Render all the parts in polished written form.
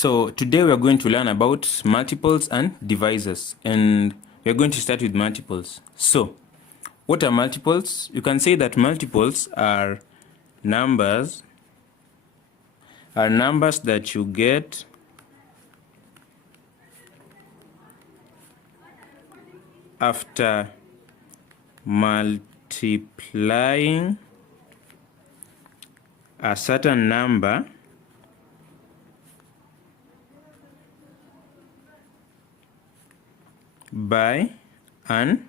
So today we are going to learn about multiples and divisors, and we are going to start with multiples. So what are multiples? You can say that multiples are numbers that you get after multiplying a certain number by an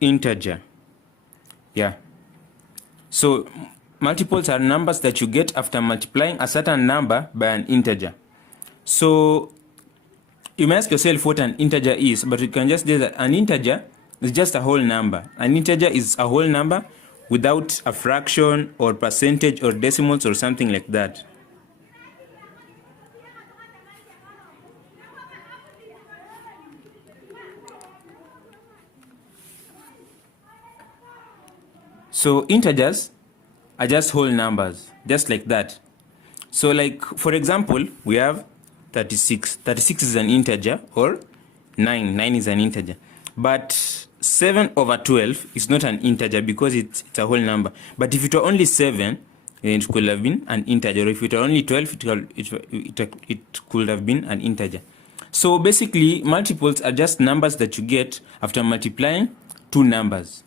integer. Yeah. So multiples are numbers that you get after multiplying a certain number by an integer. So you may ask yourself what an integer is, but you can just say that an integer is just a whole number. An integer is a whole number without a fraction or percentage or decimals or something like that. So integers are just whole numbers, just like that. So like, for example, we have 36. 36 is an integer, or 9 is an integer. But 7 over 12 is not an integer because it's a whole number. But if it were only 7, then it could have been an integer. Or if it were only 12, it could have been an integer. So basically, multiples are just numbers that you get after multiplying two numbers.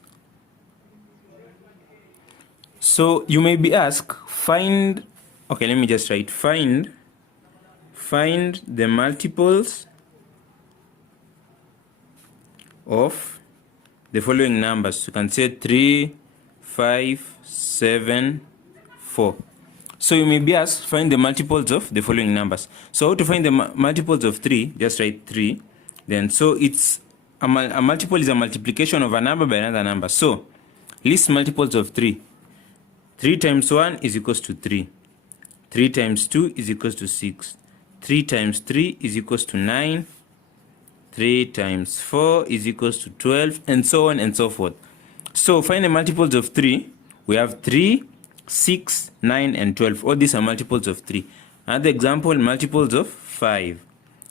So you may be asked, find the multiples of the following numbers. You can say 3, 5, 7, 4. So you may be asked, find the multiples of the following numbers. So how to find the multiples of 3? Just write 3. Then so it's a multiple is a multiplication of a number by another number. So list multiples of 3. 3 times 1 is equals to 3. 3 times 2 is equals to 6. 3 times 3 is equals to 9. 3 times 4 is equals to 12, and so on and so forth. So find the multiples of 3. We have 3, 6, 9, and 12. All these are multiples of 3. Another example, multiples of 5.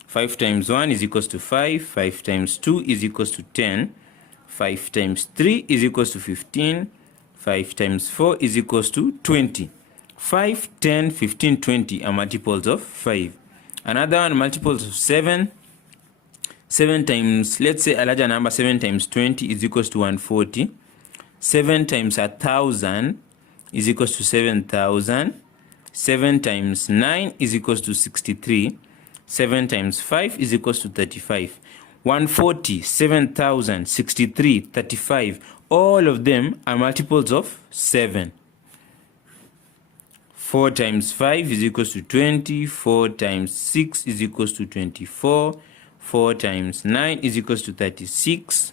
5 times 1 is equals to 5. 5 times 2 is equals to 10. 5 times 3 is equals to 15. 5 times 4 is equals to 20. 5, 10, 15, 20 are multiples of 5. Another one, multiples of 7. 7 times, let's say a larger number, 7 times 20 is equals to 140. 7 times 1,000 is equals to 7,000. 7 times 9 is equals to 63. 7 times 5 is equals to 35. 140, 7,000, 63, 35, all of them are multiples of 7. 4 times 5 is equals to 20. 4 times 6 is equals to 24. 4 times 9 is equals to 36.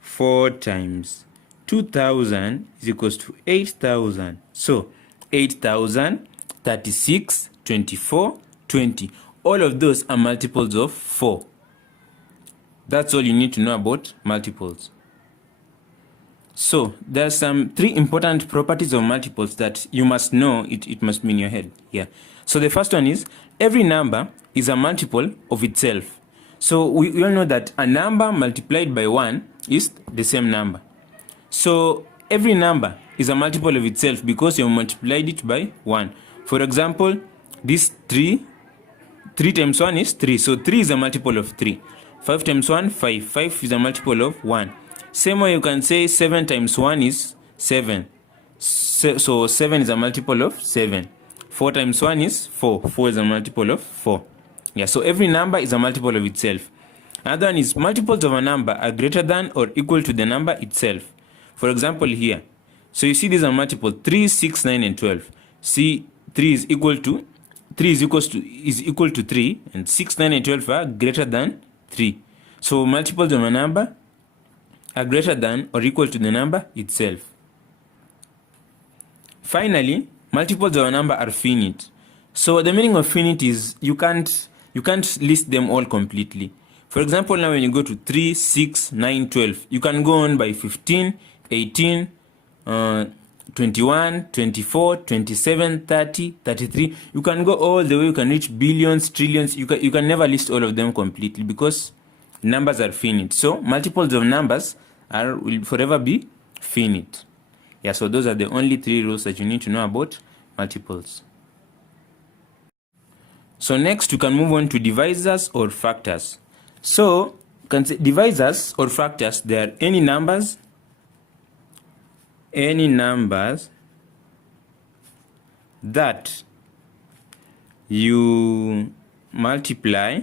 4 times 2,000 is equals to 8,000. So 8,000, 36, 24, 20. All of those are multiples of 4. That's all you need to know about multiples. So there's some 3 important properties of multiples that you must know. It must be in your head. Yeah. So the first one is every number is a multiple of itself. So we all know that a number multiplied by 1 is the same number. So every number is a multiple of itself because you multiplied it by 1. For example, this 3 times 1 is 3. So 3 is a multiple of 3. 5 times 1, 5. 5 is a multiple of 1. Same way you can say 7 times 1 is 7. So 7 is a multiple of 7. 4 times 1 is 4. 4 is a multiple of 4. Yeah, so every number is a multiple of itself. Another one is multiples of a number are greater than or equal to the number itself. For example here, so you see these are multiple 3, 6, 9, and 12. See, 3 is equal to 3, and 6, 9, and 12 are greater than 3. So multiples of a number are greater than or equal to the number itself. Finally, multiples of a number are finite. So the meaning of finite is you can't list them all completely. For example, now when you go to 3, 6, 9, 12, you can go on by 15, 18, 21, 24, 27, 30, 33. You can go all the way. You can reach billions, trillions. You can never list all of them completely because numbers are finite. So multiples of numbers will forever be finite. Yeah, so those are the only 3 rules that you need to know about multiples. So next we can move on to divisors or factors. So you can say divisors or factors, they are any numbers that you multiply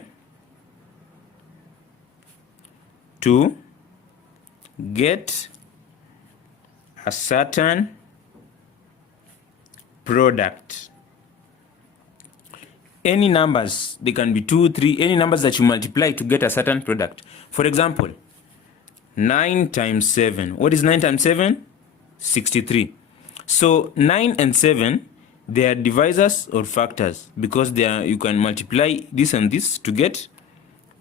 to get a certain product. Any numbers, they can be 2, 3, any numbers that you multiply to get a certain product. For example, 9 times 7. What is 9 times 7? 63. So 9 and 7, they are divisors or factors because they are, you can multiply this and this to get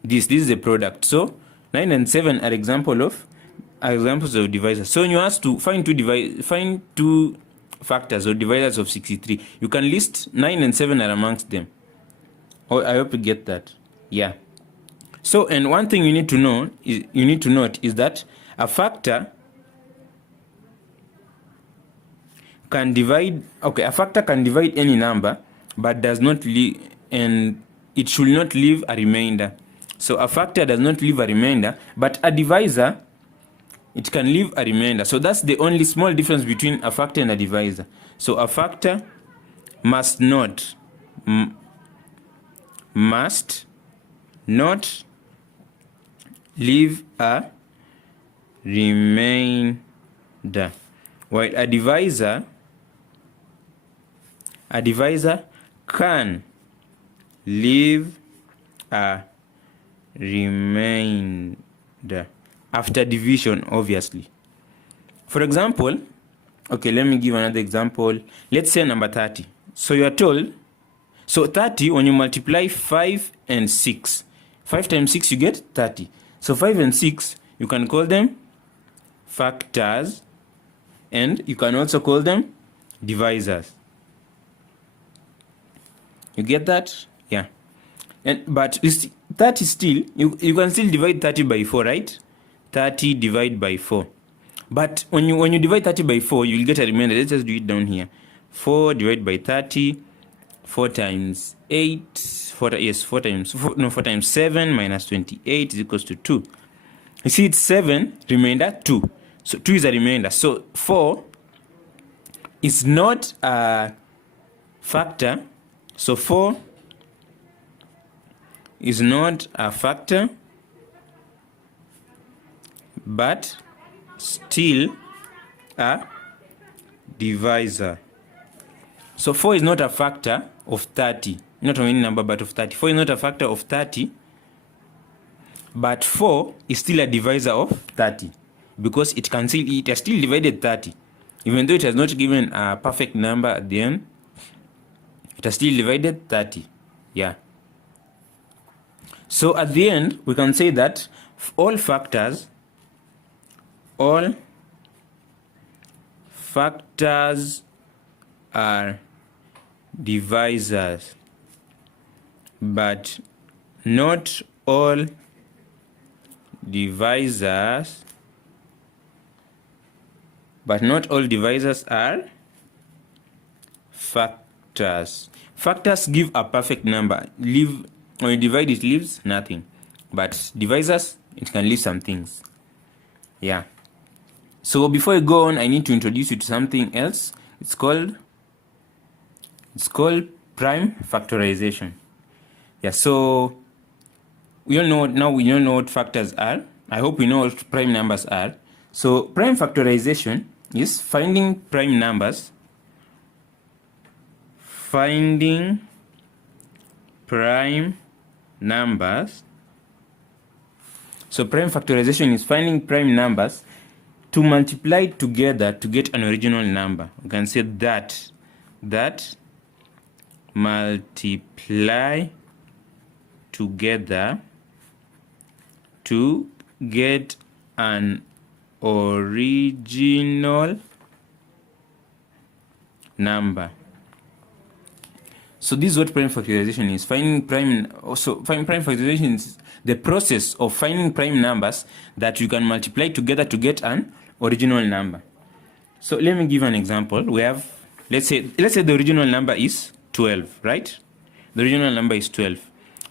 this. This is a product. So 9 and 7 are examples of divisors. So when you ask to find two factors or divisors of 63, you can list 9 and 7 are amongst them. Oh, I hope you get that. Yeah. So, and one thing you need to note is that a factor can divide. Okay, a factor can divide any number, but does not leave, and it should not leave a remainder. So a factor does not leave a remainder, but a divisor, it can leave a remainder. So that's the only small difference between a factor and a divisor. So a factor must not leave a remainder, while a divisor can leave a remainder after division, obviously. For example, okay, let me give another example. Let's say number 30. So you are told, so 30, when you multiply 5 and 6, 5 times 6 you get 30. So 5 and 6, you can call them factors, and you can also call them divisors. You get that? Yeah. But 30 still, you can still divide 30 by 4, right? 30 divided by 4. But when you divide 30 by 4, you'll get a remainder. Let's just do it down here. 4 divided by 30. 4 times 8, 4 times 7 minus 28 is equals to 2. You see, it's 7, remainder 2. So 2 is a remainder. So 4 is not a factor. So 4 is not a factor, but still a divisor. So 4 is not a factor of 30, not of any number but of 30. 4 is not a factor of 30, but 4 is still a divisor of 30 because it has still divided 30. Even though it has not given a perfect number at the end, it has still divided 30. Yeah. So at the end, we can say that all factors are divisors, but not all divisors are factors. Factors give a perfect number. When you divide, it leaves nothing. But divisors, it can leave some things. Yeah. So before I go on, I need to introduce you to something else. It's called prime factorization. Yeah, so we all know what factors are. I hope we know what prime numbers are. So prime factorization is finding prime numbers. So prime factorization is finding prime numbers to multiply together to get an original number. We can say that multiply together to get an original number. So this is what prime factorization is. Finding prime factorization is the process of finding prime numbers that you can multiply together to get an original number. So let me give an example. We have, let's say the original number is 12, right? The original number is 12.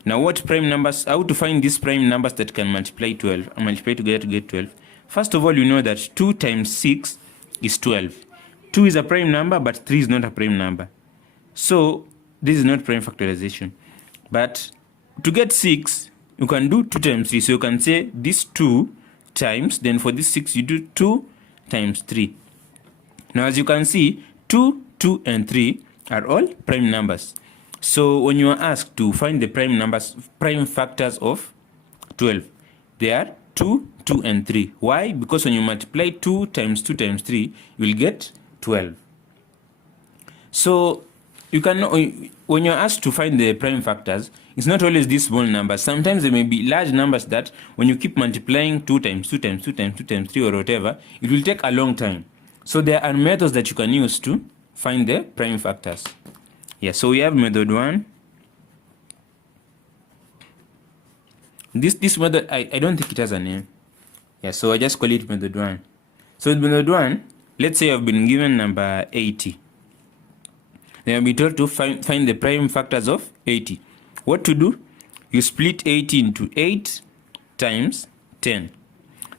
Now what prime numbers, how to find these prime numbers that can multiply 12 and multiply together to get 12? First of all, you know that 2 times 6 is 12. 2 is a prime number, but 3 is not a prime number. So this is not prime factorization. But to get 6, you can do 2 times 3. So you can say this 2 times, then for this 6, you do 2 times 3. Now as you can see, 2, 2, and 3 are all prime numbers. So when you are asked to find the prime factors of 12, they are 2, 2, and 3. Why? Because when you multiply 2 times 2 times 3, you will get 12. So you can, when you're asked to find the prime factors, it's not always these small numbers. Sometimes there may be large numbers that when you keep multiplying 2 times 2 times 2 times 2 times 3 or whatever, it will take a long time. So there are methods that you can use to find the prime factors. Yeah, so we have method 1. This method, I don't think it has a name. Yeah, so I just call it method 1. So with method 1, let's say I've been given number 80. Then I'll be told to find the prime factors of 80. What to do? You split 80 into 8 times 10.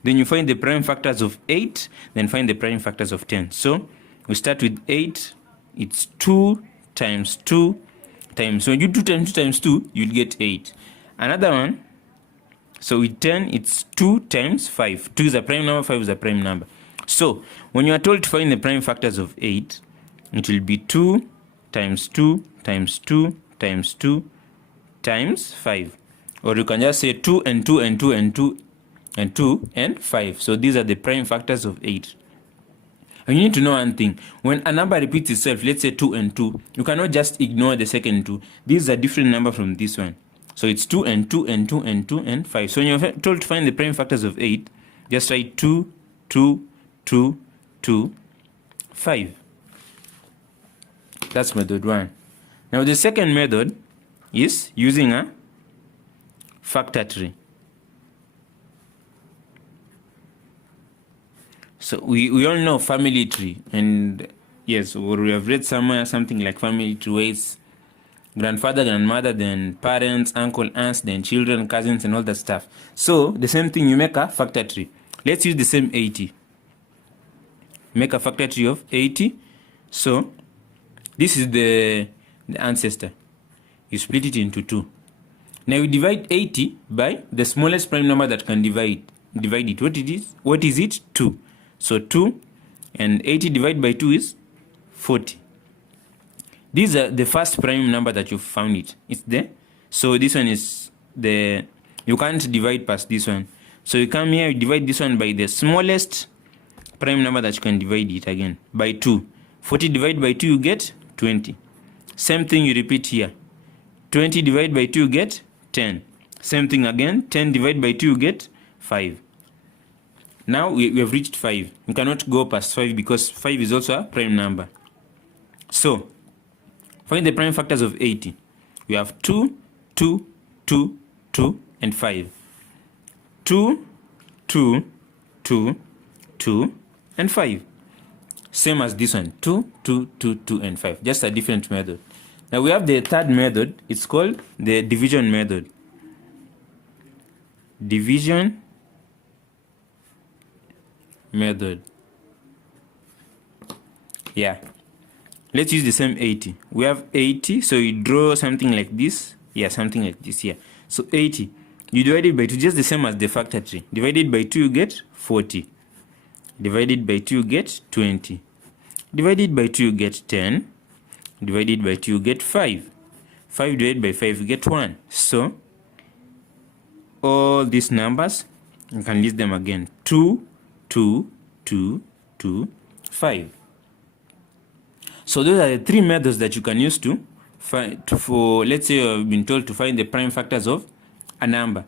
Then you find the prime factors of 8, then find the prime factors of 10. So we start with 8, it's 2 times 2 times, so you do 2 times 2 times 2, you'll get 8. Another one, so with 10, it's 2 times 5. 2 is a prime number, 5 is a prime number. So when you are told to find the prime factors of 8, it will be 2 times 2 times 2 times 2 times 5. Or you can just say 2 and 2 and 2 and 2 and 2 and 5. So these are the prime factors of 8. And you need to know one thing. When a number repeats itself, let's say 2 and 2, you cannot just ignore the second 2. This is a different number from this one. So it's 2 and 2 and 2 and 2 and 5. So when you're told to find the prime factors of 8, just write 2, 2, 2, 2, 5. That's method 1. Now the second method is using a factor tree. So we all know family tree, and yes, or we have read somewhere something like family tree, where it's grandfather, grandmother, then parents, uncle, aunts, then children, cousins, and all that stuff. So the same thing, you make a factor tree. Let's use the same 80. Make a factor tree of 80. So this is the ancestor. You split it into 2. Now you divide 80 by the smallest prime number that can divide it. What is it? 2. So 2 and 80 divided by 2 is 40. These are the first prime number that you found it. It's there. So this one is the, you can't divide past this one. So you come here, you divide this one by the smallest prime number that you can divide it again, by 2. 40 divided by 2, you get 20. Same thing you repeat here. 20 divided by 2, you get 10. Same thing again. 10 divided by 2, you get 5. Now we have reached 5. We cannot go past 5 because 5 is also a prime number. So find the prime factors of 80. We have 2, 2, 2, 2, and 5. 2, 2, 2, 2, and 5. Same as this one. 2, 2, 2, 2, and 5. Just a different method. Now we have the third method. It's called the division method. Division method. Yeah. Let's use the same 80. We have 80, so you draw something like this. Yeah, something like this here. So 80. You divide it by 2, just the same as the factor tree. Divided by 2, you get 40. Divided by 2, you get 20. Divided by 2, you get 10. Divided by 2, you get 5. 5 divided by 5, you get 1. So all these numbers, you can list them again. 2, 2, 2, 2, 5. So those are the three methods that you can use to find, let's say you've been told to find the prime factors of a number.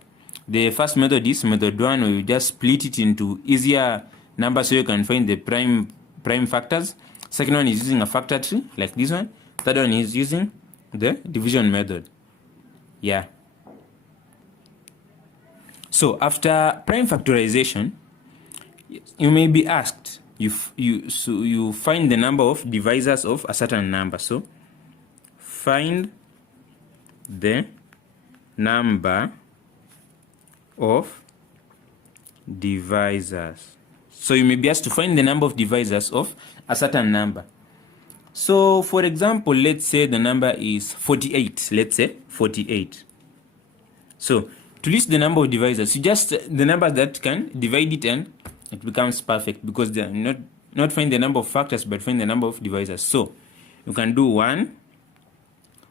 The first method is method 1, where you just split it into easier numbers so you can find the prime factors. Second one is using a factor tree like this one. Third one is using the division method. Yeah. So after prime factorization, you may be asked, you find the number of divisors of a certain number. So find the number of divisors. So you may be asked to find the number of divisors of a certain number. So for example, let's say the number is 48. Let's say 48. So to list the number of divisors, you just the number that can divide it and it becomes perfect, because they are not find the number of factors but find the number of divisors. So you can do 1.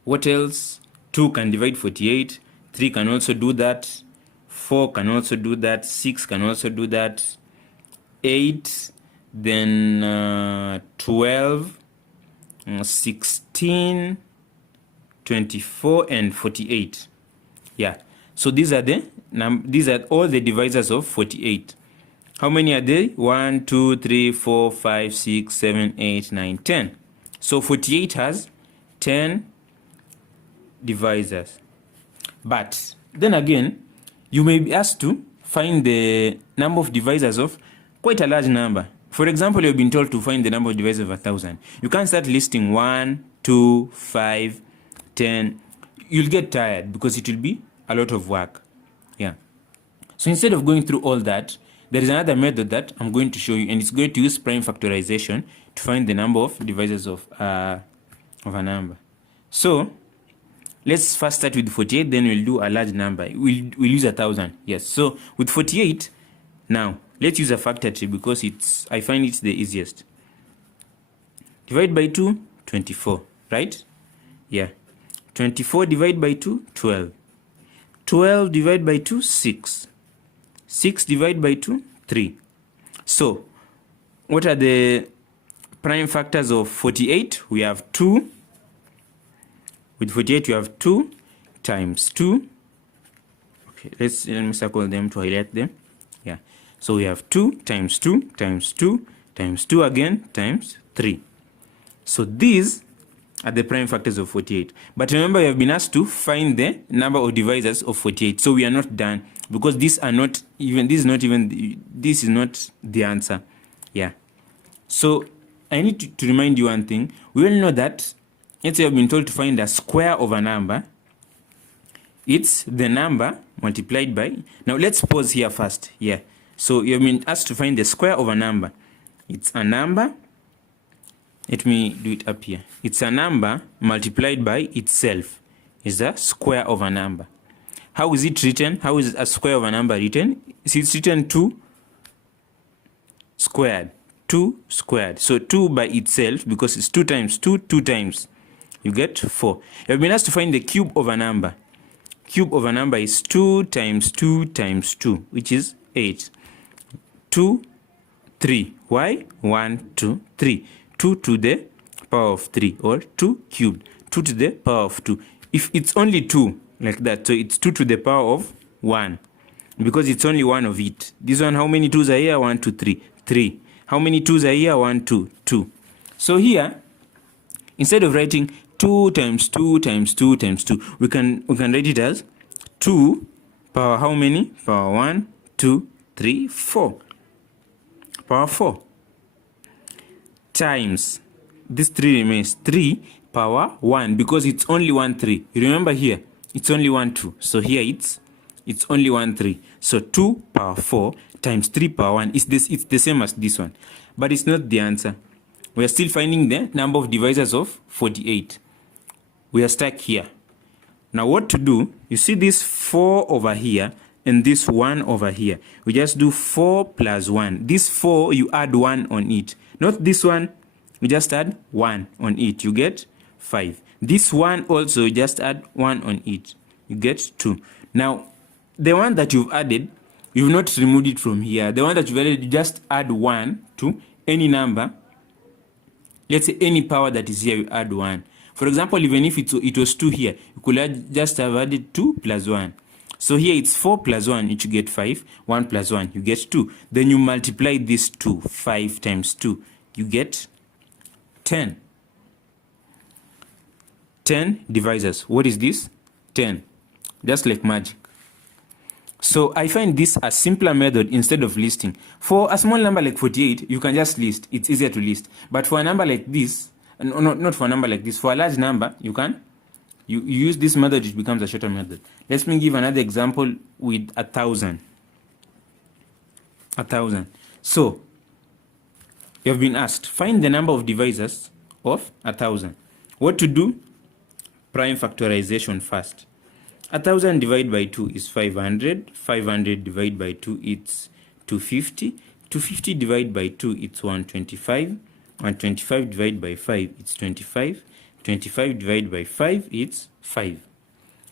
What else? 2 can divide 48. 3 can also do that. 4 can also do that. 6 can also do that. 8, then 12, 16, 24, and 48. Yeah. So these are all the divisors of 48. How many are they? 1, 2, 3, 4, 5, 6, 7, 8, 9, 10. So 48 has 10 divisors. But then again, you may be asked to find the number of divisors of quite a large number. For example, you've been told to find the number of divisors of 1,000. You can't start listing 1, 2, 5, 10. You'll get tired because it will be a lot of work. Yeah. So instead of going through all that, there is another method that I'm going to show you, and it's going to use prime factorization to find the number of divisors of a number. So let's first start with 48, then we'll do a large number. We'll use 1,000. Yes. So with 48, now let's use a factor tree because I find it's the easiest. Divide by 2, 24, right? Yeah. 24 divided by 2, 12. 12 divided by 2, 6. 6 divided by 2, 3. So what are the prime factors of 48? We have 2. With 48, we have 2 times 2. Okay, let me circle them to highlight them. Yeah. So we have 2 times 2 times 2 times 2 again times 3. So these are the prime factors of 48. But remember, we have been asked to find the number of divisors of 48. So we are not done, because this is not the answer. Yeah. So I need to remind you one thing. We all know that, let's say you have been told to find a square of a number. It's the number multiplied by. Now let's pause here first. Yeah. So you have been asked to find the square of a number. It's a number. Let me do it up here. It's a number multiplied by itself. Is the square of a number. How is it written? How is a square of a number written? It's written 2 squared. 2 squared. So 2 by itself, because it's 2 times 2, 2 times. You get 4. You have been asked to find the cube of a number. Cube of a number is 2 times 2 times 2, which is 8. 2, 3. Why? 1, 2, 3. 2 to the power of 3, or 2 cubed. 2 to the power of 2. If it's only 2, like that, so it's 2 to the power of 1, because it's only one of it. This one, how many 2s are here? 1, 2, 3. 3. How many 2s are here? 1, 2, 2. So here, instead of writing 2 times 2 times 2 times 2, we can write it as 2 power how many? Power 1, 2, 3, 4. Power 4. Times, this 3 remains 3 power 1, because it's only 1 3. You remember here it's only 1 2, so here it's only 1 3. So 2 power 4 times 3 power 1 is this. It's the same as this one, but it's not the answer. We are still finding the number of divisors of 48. We are stuck here. Now what to do? You see this 4 over here and this 1 over here. We just do 4 plus 1. This 4, you add 1 on it. Not this one, you just add 1 on it. You get 5. This one also, you just add 1 on it. You get 2. Now, the one that you've added, you've not removed it from here. The one that you've added, you just add 1 to any number. Let's say any power that is here, you add 1. For example, even if it was 2 here, you could just have added 2 plus 1. So here it's 4 plus 1, you get 5. 1 plus 1, you get 2. Then you multiply this 2. 5 times 2, you get 10. 10 divisors. What is this? 10. Just like magic. So I find this a simpler method instead of listing. For a small number like 48, you can just list. It's easier to list. But for a number like this, no, not for a number like this, for a large number, you use this method, it becomes a shorter method. Let me give another example with 1,000. 1,000. So you have been asked, find the number of divisors of 1,000. What to do? Prime factorization first. 1,000 divided by 2 is 500. 500 divided by 2 it's 250. 250 divided by 2 it's 125. 125 divided by 5 it's 25. 25 divided by 5 it's 5.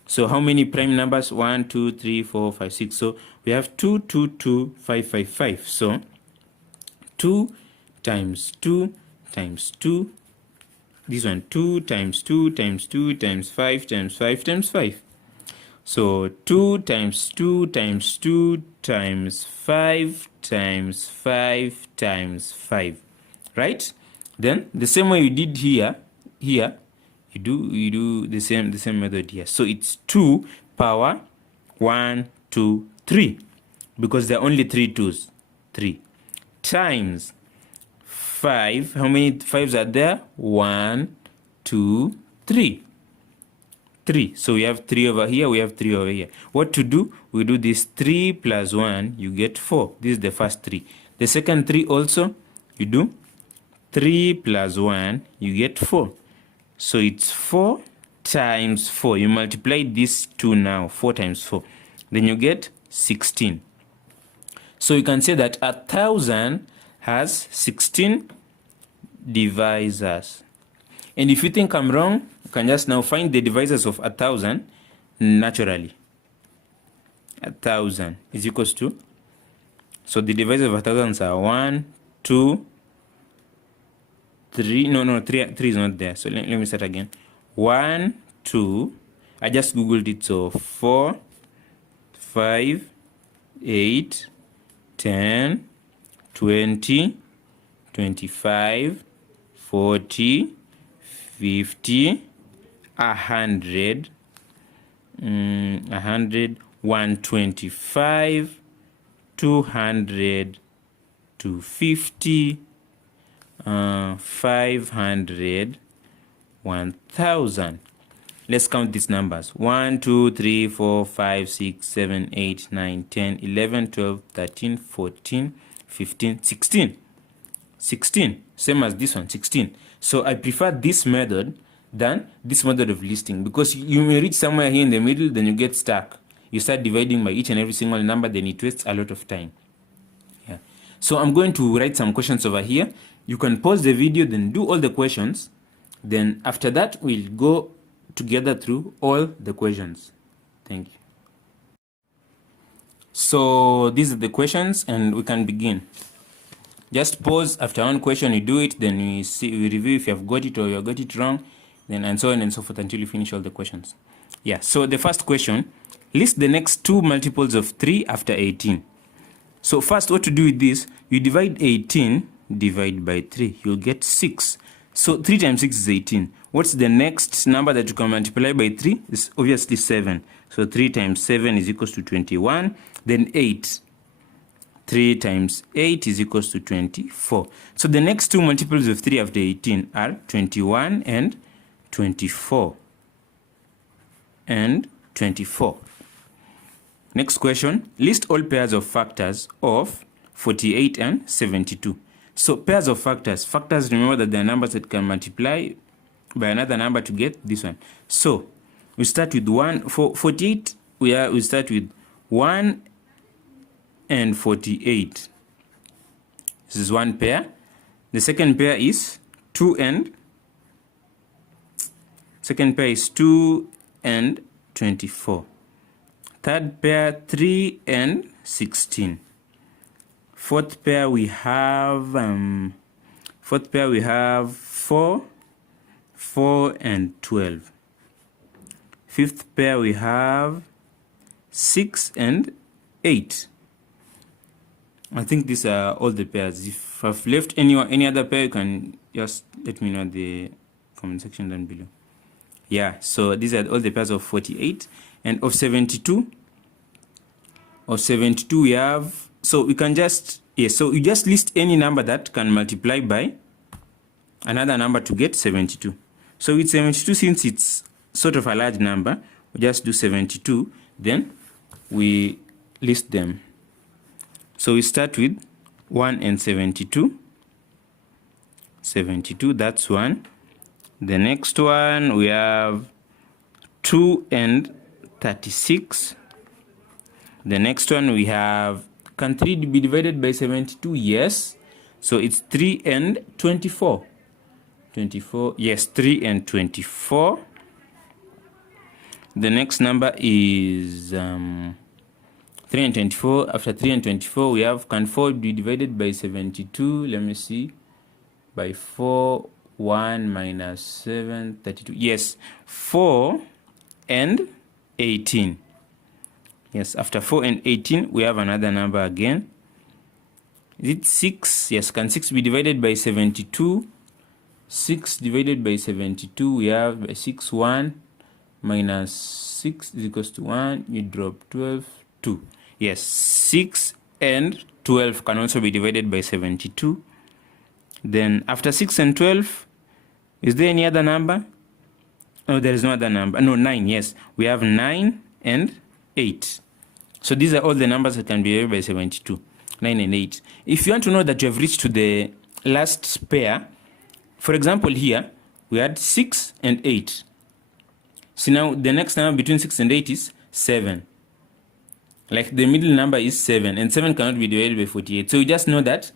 So how many prime numbers? 1, 2, 3, 4, 5, 6. So we have 2, 2, 2, 5, 5, 5. So 2 times 2 times 2. This one 2 times 2 times 2 times 5 times 5 times 5. So 2 times 2 times 2 times 5 times 5 times 5. Right? Then the same way you did here, you do the same method here. So it's 2 power 1, 2, 3. Because there are only 3 2's. 3. Times 5. How many 5's are there? 1, 2, 3. 3. So we have 3 over here, we have 3 over here. What to do? We do this 3 plus 1, you get 4. This is the first 3. The second 3 also, you do 3 plus 1, you get 4. So it's 4 times 4. You multiply this 2 now, 4 times 4. Then you get 16. So you can say that 1,000 has 16 divisors. And if you think I'm wrong, you can just now find the divisors of 1,000 naturally. 1,000 is equals to, so the divisors of 1,000 are 1, 2, 3. No, 3 is not there. So let me start again. 1, 2. I just googled it. So 4, 5, 8, 10, 20, 25, 40, 50, 100, 125, 200, 250, 500, 1,000. Let's count these numbers. 1, 2, 3, 4, 5, 6, 7, 8, 9, 10, 11, 12, 13, 14, 15, 16. 16. Same as this one, 16. So I prefer this method than this method of listing, because you may reach somewhere here in the middle, then you get stuck. You start dividing by each and every single number, then it wastes a lot of time. Yeah. So I'm going to write some questions over here. You can pause the video, then do all the questions. Then after that, we'll go together through all the questions. Thank you. So these are the questions, and we can begin. Just pause after one question, you do it, then we review if you have got it or you have got it wrong, then and so on and so forth until you finish all the questions. Yeah, so the first question, list the next two multiples of 3 after 18. So first, what to do with this, you divide 18, divide by 3, you'll get 6. So 3 times 6 is 18. What's the next number that you can multiply by 3? It's obviously 7. So 3 times 7 is equals to 21. Then 8. 3 times 8 is equals to 24. So the next two multiples of 3 after 18 are 21 and 24. And 24. Next question, list all pairs of factors of 48 and 72. So pairs of factors. Factors, remember that they are numbers that can multiply by another number to get this one. So we start with 1. For 48, we start with 1 and 48. This is one pair. The second pair is 2 and 24. Third pair, 3 and 16. Fourth pair we have 4 and 12. Fifth pair we have 6 and 8. I think these are all the pairs. If I've left any other pair, you can just let me know in the comment section down below. Yeah, so these are all the pairs of 48. And of 72, we have, so we can just, yes, so you just list any number that can multiply by another number to get 72. So with 72, since it's sort of a large number, we just do 72, then we list them. So we start with 1 and 72. 72, that's 1. The next one, we have 2 and 36. The next one, we have, can 3 be divided by 72? Yes. So it's 3 and 24. 24, yes, 3 and 24. The next number is 3 and 24. After 3 and 24, we have, can 4 be divided by 72? Let me see. By 4, 1 minus 7, 32. Yes, 4 and 18. Yes, after 4 and 18, we have another number again. Is it 6? Yes, can 6 be divided by 72? 6 divided by 72, we have by 6, 1 minus 6 is equals to 1. You drop 12, 2. Yes, 6 and 12 can also be divided by 72. Then after 6 and 12, is there any other number? Oh, there is no other number. No, 9, yes. We have 9 and 8. So these are all the numbers that can be divided by 72. 9 and 8. If you want to know that you have reached to the last pair, for example here, we had 6 and 8. So now the next number between 6 and 8 is 7. Like the middle number is 7, and 7 cannot be divided by 48. So you just know that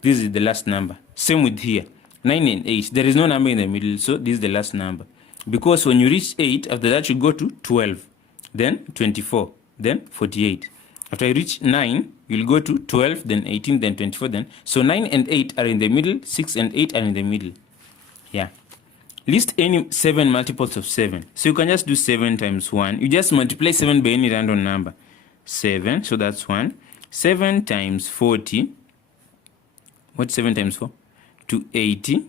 this is the last number. Same with here, 9 and 8. There is no number in the middle, so this is the last number. Because when you reach 8, after that you go to 12, then 24, then 48. After you reach 9, you'll go to 12, then 18, then 24, then. So 9 and 8 are in the middle, 6 and 8 are in the middle. Yeah. List any 7 multiples of 7. So you can just do 7 times 1. You just multiply 7 by any random number. 7, so that's 1. 7 times 40. What's 7 times 4? 280.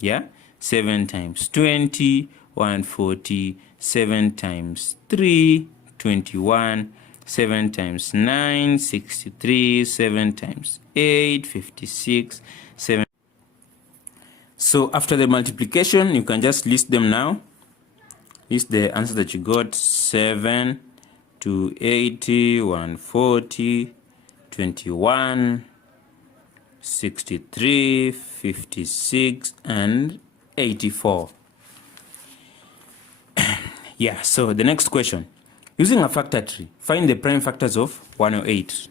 Yeah. 7 times 20, 140. 7 times 3, 21. 7 times 9, 63. 7 times 8, 56. 7. So after the multiplication, you can just list them now. List the answer that you got. 7, 280, 140, 21, 63, 56, and 84. Yeah, so the next question. Using a factor tree, find the prime factors of 108.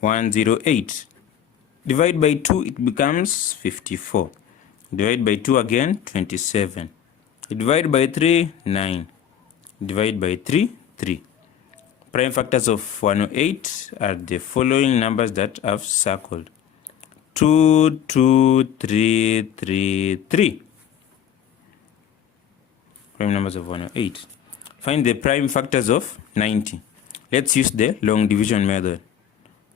108. Divide by 2, it becomes 54. Divide by 2 again, 27. Divide by 3, 9. Divide by 3, 3. Prime factors of 108 are the following numbers that I've circled. 2, 2, 3, 3, 3. Prime numbers of 108. Find the prime factors of 90. Let's use the long division method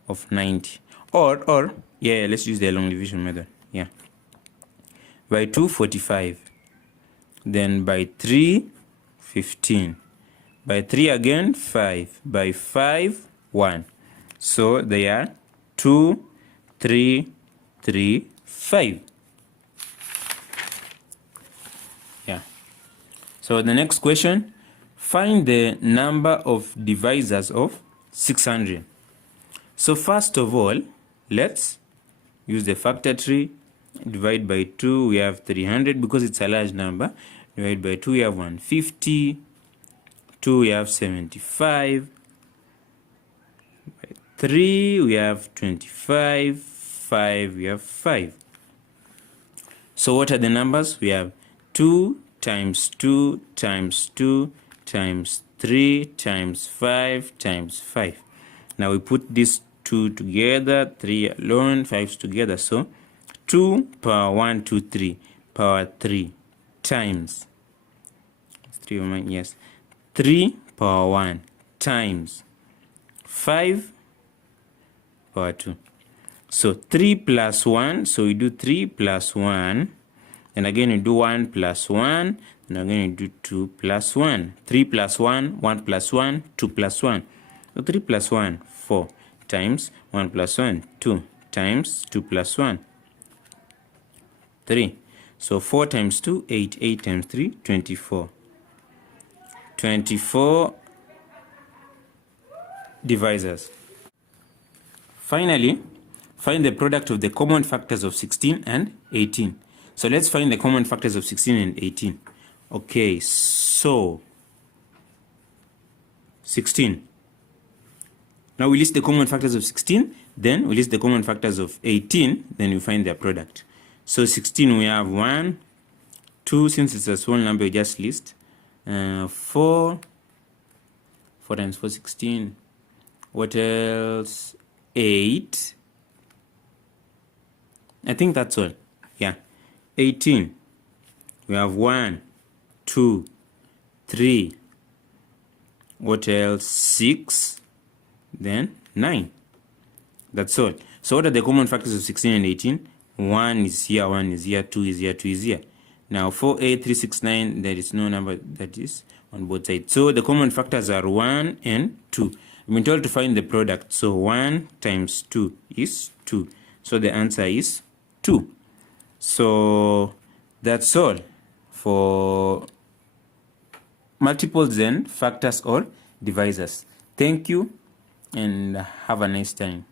of 90. Or yeah, let's use the long division method. Yeah. By 2, 45. Then by 3, 15. By 3 again, 5. By 5, 1. So they are 2, 3, 3, 5. Yeah. So the next question. Find the number of divisors of 600. So first of all, let's use the factor tree. Divide by 2, we have 300 because it's a large number. Divide by 2, we have 150. 2, we have 75. By 3, we have 25. 5, we have 5. So what are the numbers? We have 2 times 2 times 2 times 3 times 5 times 5. Now we put these 2 together, 3 alone, 5 together. So 2 power 1, 2, 3 power 3 times 3, yes, 3 power 1 times 5 power 2. So 3 plus 1, so we do 3 plus 1, and again we do 1 plus 1, and again we do 2 plus 1. 3 plus 1, 1 plus 1, 2 plus 1. So 3 plus 1, 4, times 1 plus 1, 2, times 2 plus 1, 3. So 4 times 2, 8, 8 times 3, 24. 24 divisors. Finally, find the product of the common factors of 16 and 18. So let's find the common factors of 16 and 18. Okay, so 16. Now we list the common factors of 16, then we list the common factors of 18, then we find their product. So 16 we have 1, 2, since it's a small number we just list, 4, 4 times 4, 16, what else, 8, I think that's all, yeah, 18, we have 1, 2, 3, what else, 6, then 9. That's all. So what are the common factors of 16 and 18? 1 is here, 1 is here, 2 is here, 2 is here. Now 4, 8, 3, 6, 9, there is no number that is on both sides. So the common factors are 1 and 2. We've been told to find the product. So 1 times 2 is 2. So the answer is 2. So that's all for multiples and factors or divisors. Thank you and have a nice time.